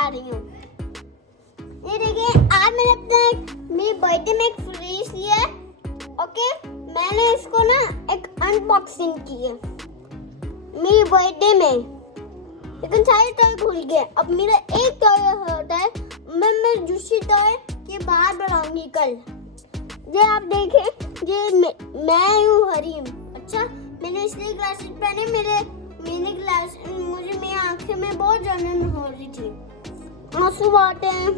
दिखा रही हूँ। ये देखिए, आज मैंने अपने मेरे बर्थडे में एक फ्रिज लिया है। ओके, मैंने इसको ना एक अनबॉक्सिंग की है मेरे बर्थडे में, लेकिन सारे टॉय भूल गए। अब मेरा एक टॉय होता है, मैं दूसरी टॉय के बाद बनाऊंगी कल। ये आप देखें, ये मैं हूँ हरीम। अच्छा, मैंने इसलिए ग्लासेस पहने, मेरे ग्लास मुझे मेरी आंखें में बहुत जलन हो रही थी, आंसू आते हैं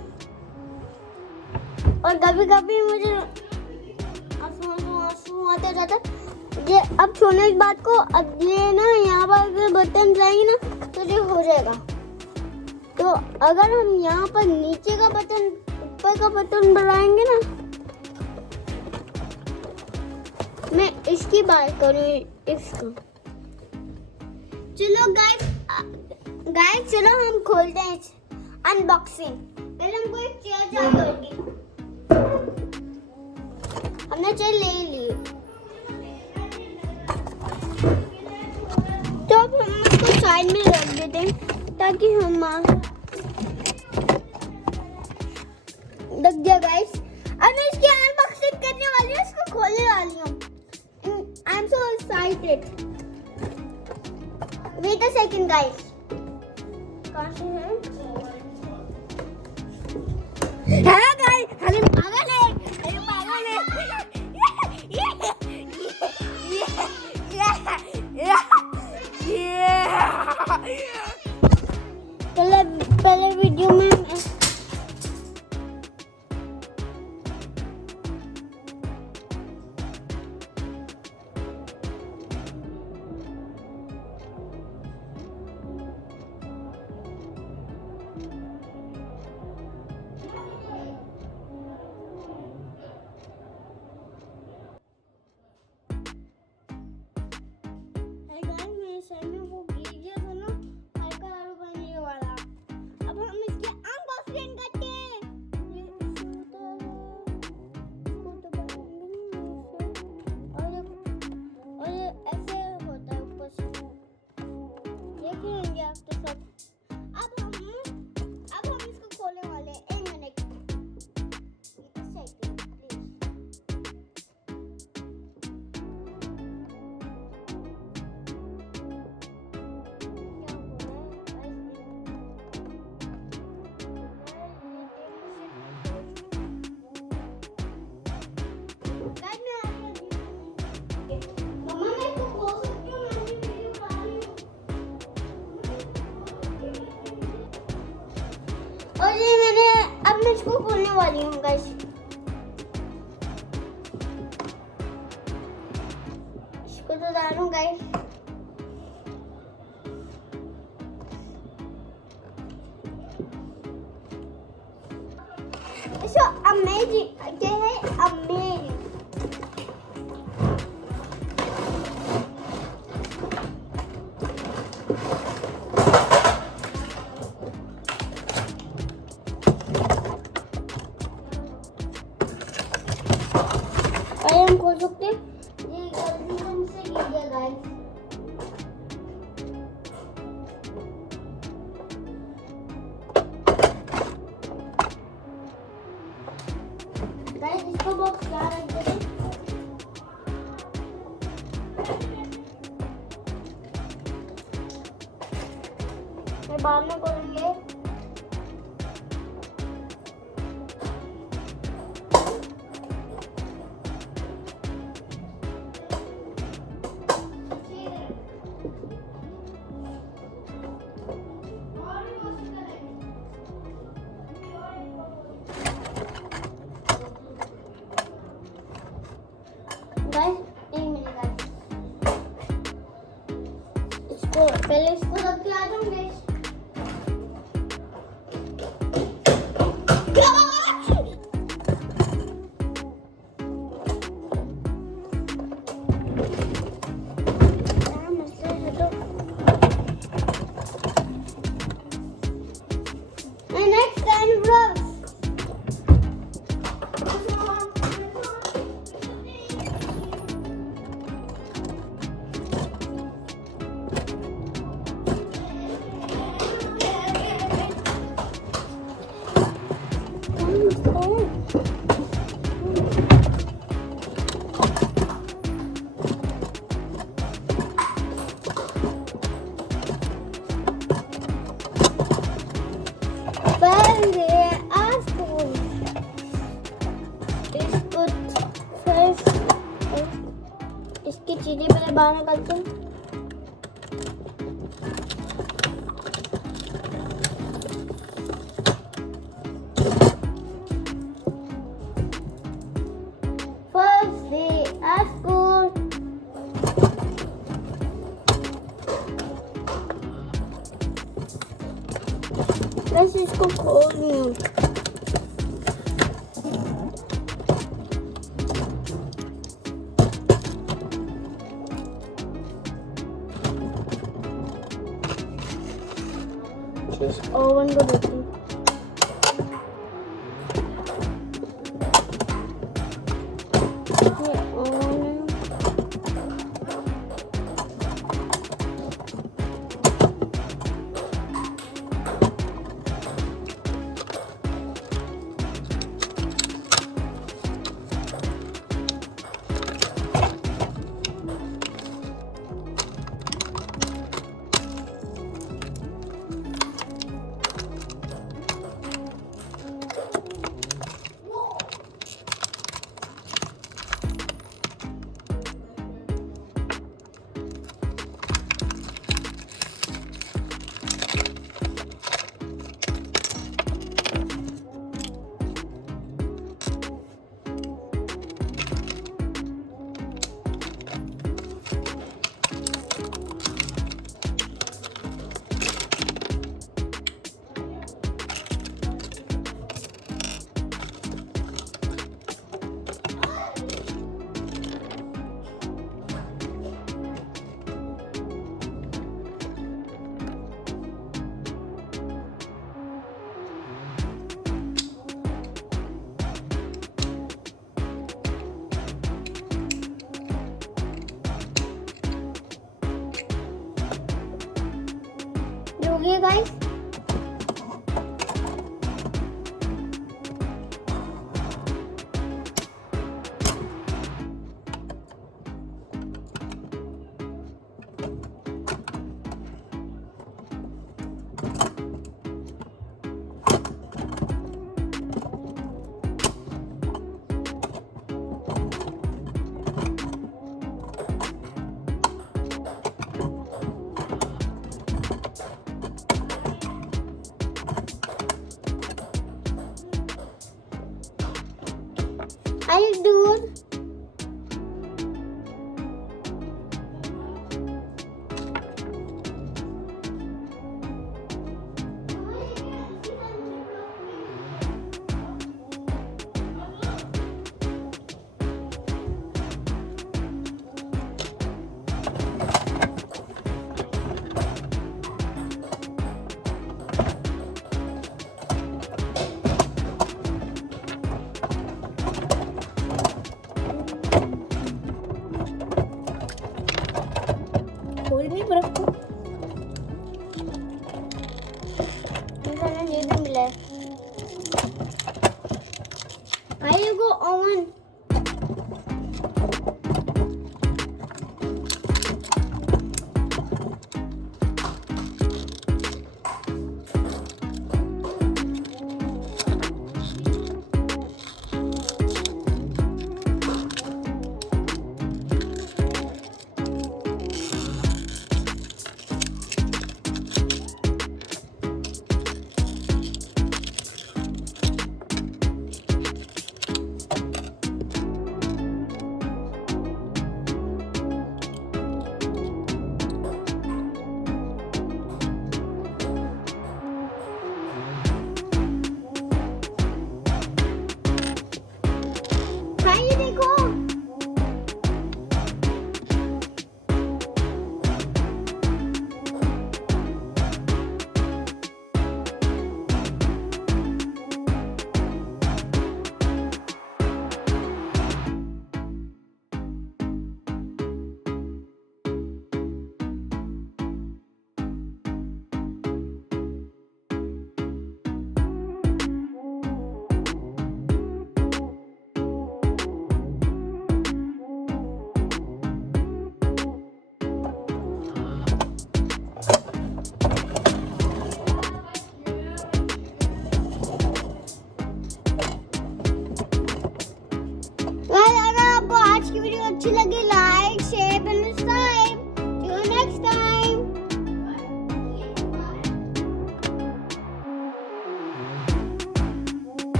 और कभी कभी मुझे आंसू आते जाता। ये अब छोड़ने इस बात को, अब ये ना यहाँ पर अगर बटन जाएंगे ना तो ये हो जाएगा। तो अगर हम यहाँ पर नीचे का बटन, ऊपर का बटन दबाएंगे ना, मैं इसकी बात करूँ इसको। चलो गाइस चलो हम खोलते हैं अनबॉक्सिंग। पहले हमको एक चेयर चाहिए होगी। हमने चेयर ले ली, तो अब हम इसको साइड में रख देते हैं ताकि हम लग गया गाइस। अब मैं इसकी अनबॉक्सिंग करने वाली हूँ, इसको खोलने वाली हूँ। I am so excited. Wait a second, guys. कहाँ से है? हाँ guys, हरीम पागल है, हरीम पागल है। पहले वीडियो में सर में वो गिर गया था ना, हल्का लालू बनने वाला। अब हम इसके अनबॉक्सिंग करते हैं। ये और ये ऐसे होता है ऊपर से, देखेंगे आप तो सब। अब हम इसको खोलने वाले हैं। 1 मिनट, और ये अब मैं इसको खोलने वाली हूँ गाइस। इसको तो डालूं गाइस। So amazing, ये है amazing। हम खोल सकते हैं। ये गलती से मुझसे गिर गया गाइस। गाइस इसको बॉक्स क्या रख देते हैं। मैं बाद में खोलेंगे। इसको पहले इसको रख के आ जाऊंगे। चीजें पहले बाहर निकालते हैं। First day at school. बस इसको खोल रही हूँ। ओवन को देखती हूँ। ये ओवन है। हो गया गाइस। I do